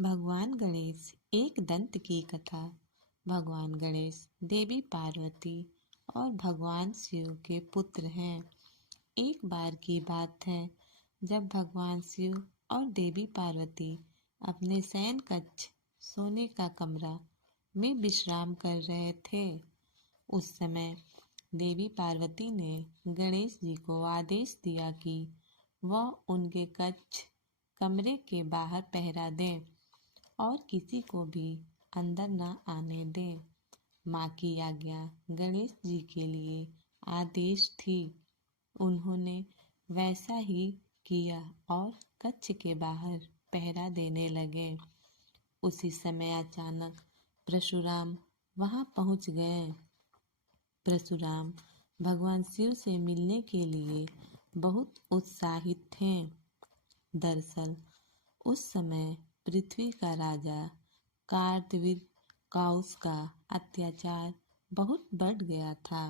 भगवान गणेश एक दंत की कथा। भगवान गणेश देवी पार्वती और भगवान शिव के पुत्र हैं। एक बार की बात है जब भगवान शिव और देवी पार्वती अपने शयन कक्ष सोने का कमरा में विश्राम कर रहे थे। उस समय देवी पार्वती ने गणेश जी को आदेश दिया कि वह उनके कक्ष कमरे के बाहर पहरा दें और किसी को भी अंदर न आने दें। माँ की आज्ञा गणेश जी के लिए आदेश थी। उन्होंने वैसा ही किया और कक्ष के बाहर पहरा देने लगे। उसी समय अचानक परशुराम वहां पहुंच गए। परशुराम भगवान शिव से मिलने के लिए बहुत उत्साहित थे। दरअसल उस समय पृथ्वी का राजा कार्तवीर्यकाउस का अत्याचार बहुत बढ़ गया था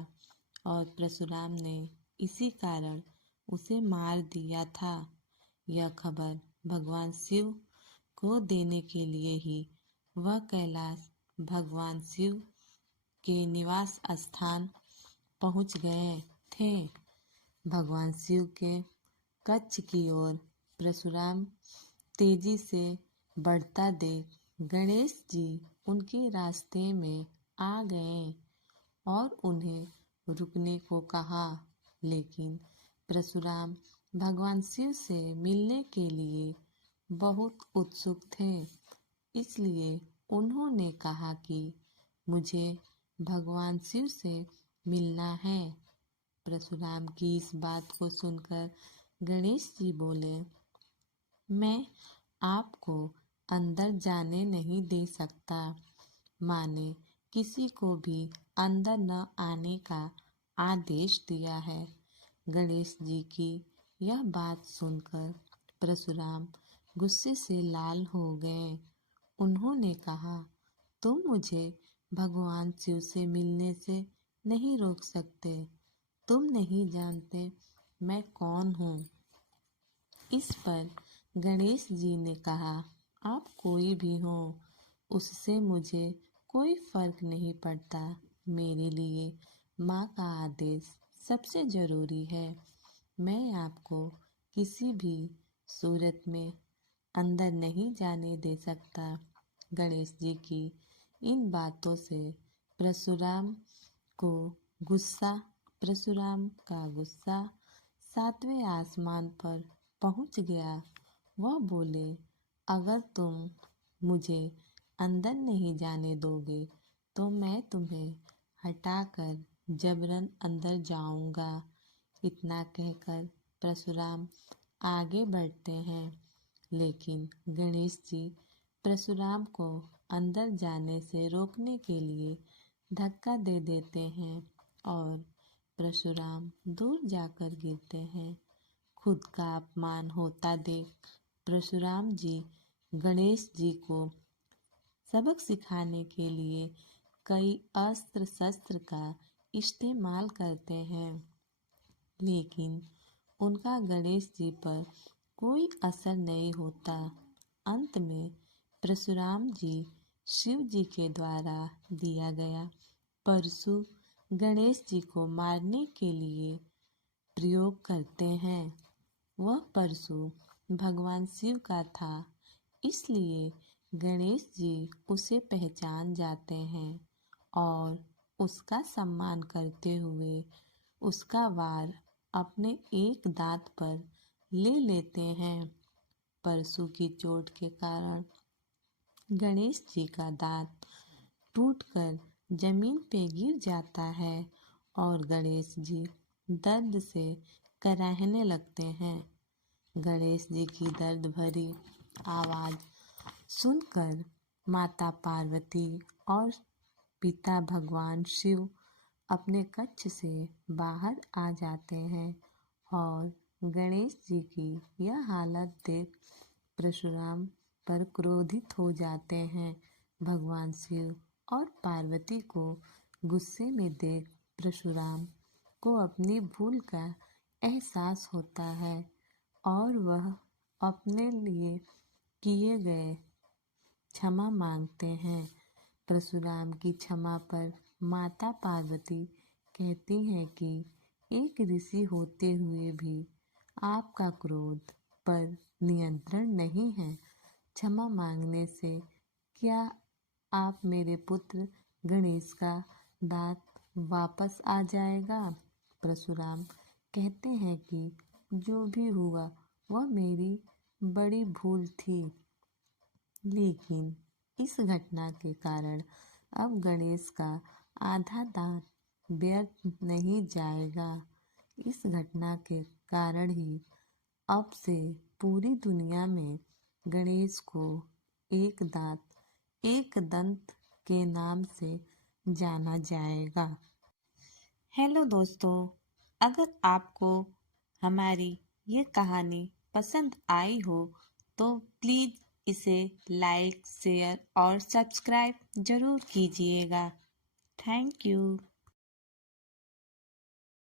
और परशुराम ने इसी कारण उसे मार दिया था। यह खबर भगवान शिव को देने के लिए ही वह कैलाश भगवान शिव के निवास स्थान पहुंच गए थे। भगवान शिव के कक्ष की ओर परशुराम तेजी से बढ़ता देख गणेश जी उनके रास्ते में आ गए और उन्हें रुकने को कहा, लेकिन परशुराम भगवान शिव से मिलने के लिए बहुत उत्सुक थे। इसलिए उन्होंने कहा कि मुझे भगवान शिव से मिलना है। परशुराम की इस बात को सुनकर गणेश जी बोले, मैं आपको अंदर जाने नहीं दे सकता। माँ ने किसी को भी अंदर न आने का आदेश दिया है। गणेश जी की यह बात सुनकर परशुराम गुस्से से लाल हो गए। उन्होंने कहा, तुम मुझे भगवान शिव से मिलने से नहीं रोक सकते। तुम नहीं जानते मैं कौन हूँ। इस पर गणेश जी ने कहा, आप कोई भी हो, उससे मुझे कोई फर्क नहीं पड़ता। मेरे लिए माँ का आदेश सबसे जरूरी है। मैं आपको किसी भी सूरत में अंदर नहीं जाने दे सकता। गणेश जी की इन बातों से परशुराम को परशुराम का गुस्सा सातवें आसमान पर पहुंच गया। वह बोले, अगर तुम मुझे अंदर नहीं जाने दोगे तो मैं तुम्हें हटाकर जबरन अंदर जाऊंगा। इतना कहकर परशुराम आगे बढ़ते हैं, लेकिन गणेश जी परशुराम को अंदर जाने से रोकने के लिए धक्का दे देते हैं और परशुराम दूर जाकर गिरते हैं। खुद का अपमान होता देख परशुराम जी गणेश जी को सबक सिखाने के लिए कई अस्त्र शस्त्र का इस्तेमाल करते हैं, लेकिन उनका गणेश जी पर कोई असर नहीं होता। अंत में परशुराम जी शिव जी के द्वारा दिया गया परशु गणेश जी को मारने के लिए प्रयोग करते हैं। वह परशु भगवान शिव का था, इसलिए गणेश जी उसे पहचान जाते हैं और उसका सम्मान करते हुए उसका वार अपने एक दांत पर ले लेते हैं। परशु की चोट के कारण गणेश जी का दांत टूटकर जमीन पे गिर जाता है और गणेश जी दर्द से कराहने लगते हैं। गणेश जी की दर्द भरी आवाज सुनकर माता पार्वती और पिता भगवान शिव अपने कक्ष से बाहर आ जाते हैं और गणेश जी की यह हालत देख परशुराम पर क्रोधित हो जाते हैं। भगवान शिव और पार्वती को गुस्से में देख परशुराम को अपनी भूल का एहसास होता है और वह अपने लिए किए गए क्षमा मांगते हैं। परशुराम की क्षमा पर माता पार्वती कहती हैं कि एक ऋषि होते हुए भी आपका क्रोध पर नियंत्रण नहीं है। क्षमा मांगने से क्या आप मेरे पुत्र गणेश का दांत वापस आ जाएगा? परशुराम कहते हैं कि जो भी हुआ वह मेरी बड़ी भूल थी, लेकिन इस घटना के कारण अब गणेश का आधा दांत व्यर्थ नहीं जाएगा। इस घटना के कारण ही अब से पूरी दुनिया में गणेश को एक दांत एक दंत के नाम से जाना जाएगा। हेलो दोस्तों, अगर आपको हमारी ये कहानी पसंद आई हो तो प्लीज़ इसे लाइक, शेयर और सब्सक्राइब ज़रूर कीजिएगा। Thank you.